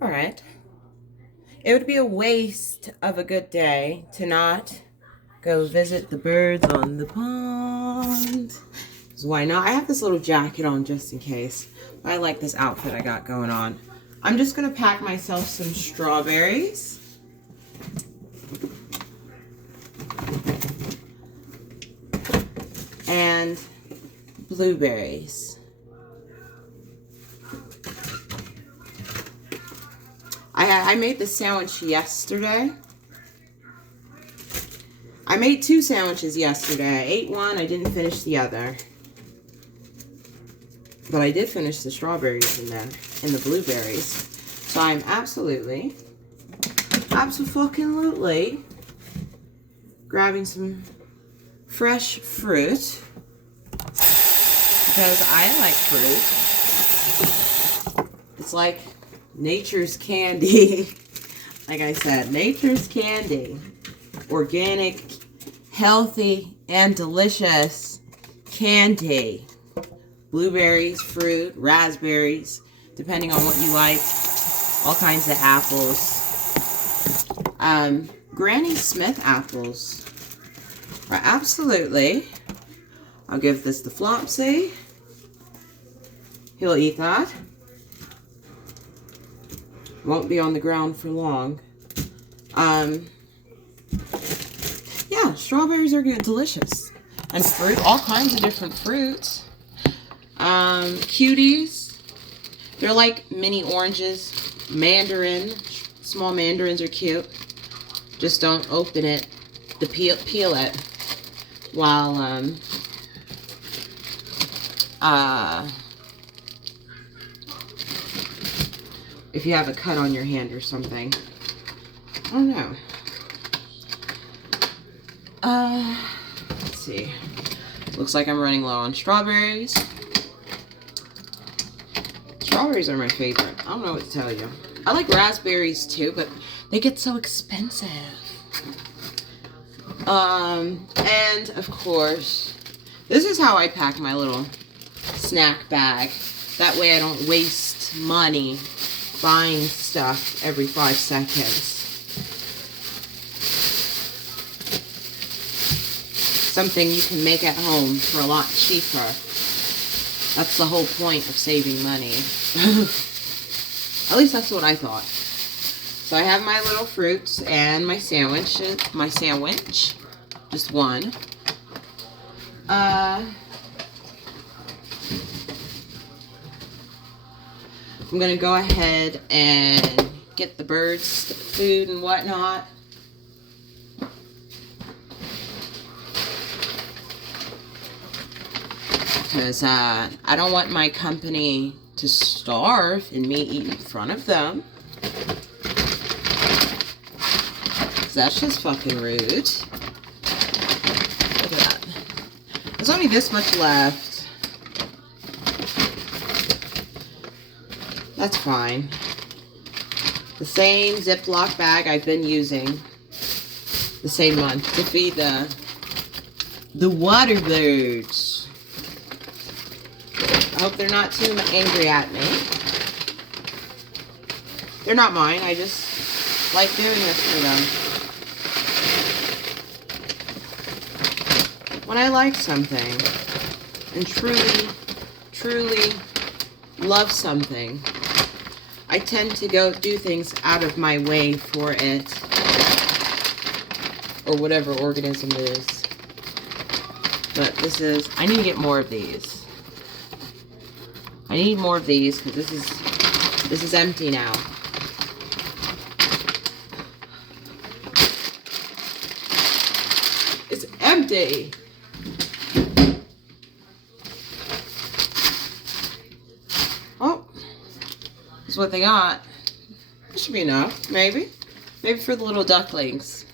All right. It would be a waste of a good day to not go visit the birds on the pond. So why not? I have this little jacket on just in case. I like this outfit I got going on. I'm just going to pack myself some strawberries. And blueberries. I made this sandwich yesterday. I made 2 sandwiches yesterday. I ate one, I didn't finish the other. But I did finish the strawberries and the blueberries. So I'm absolutely grabbing some fresh fruit. Because I like fruit. It's like nature's candy. Like I said, nature's candy. Organic, healthy, and delicious candy. Blueberries, fruit, raspberries, depending on what you like. All kinds of apples. Granny Smith apples are absolutely. I'll give this to Flopsy. He'll eat that. Won't be on the ground for long. Yeah, strawberries are good, delicious. And fruit, all kinds of different fruits. Cuties. They're like mini oranges. Mandarin. Small mandarins are cute. Just don't open it. Peel it. While, if you have a cut on your hand or something. I don't know. Let's see. Looks like I'm running low on strawberries. Strawberries are my favorite. I don't know what to tell you. I like raspberries too, but they get so expensive. And of course, this is how I pack my little snack bag. That way I don't waste money buying stuff every 5 seconds. Something you can make at home for a lot cheaper. That's the whole point of saving money. At least that's what I thought. So I have my little fruits and my sandwich. Just one. I'm going to go ahead and get the birds food and whatnot. Because I don't want my company to starve and me eat in front of them. That's just fucking rude. Look at that. There's only this much left. That's fine. The same Ziploc bag I've been using the same month to feed the water birds. I hope they're not too angry at me. They're not mine. I just like doing this for them. When I like something and truly love something, I tend to go do things out of my way for it. Or whatever organism it is. But I need to get more of these. I need more of these because this is empty now. It's empty. Oh, this is what they got. This should be enough, maybe. Maybe for the little ducklings.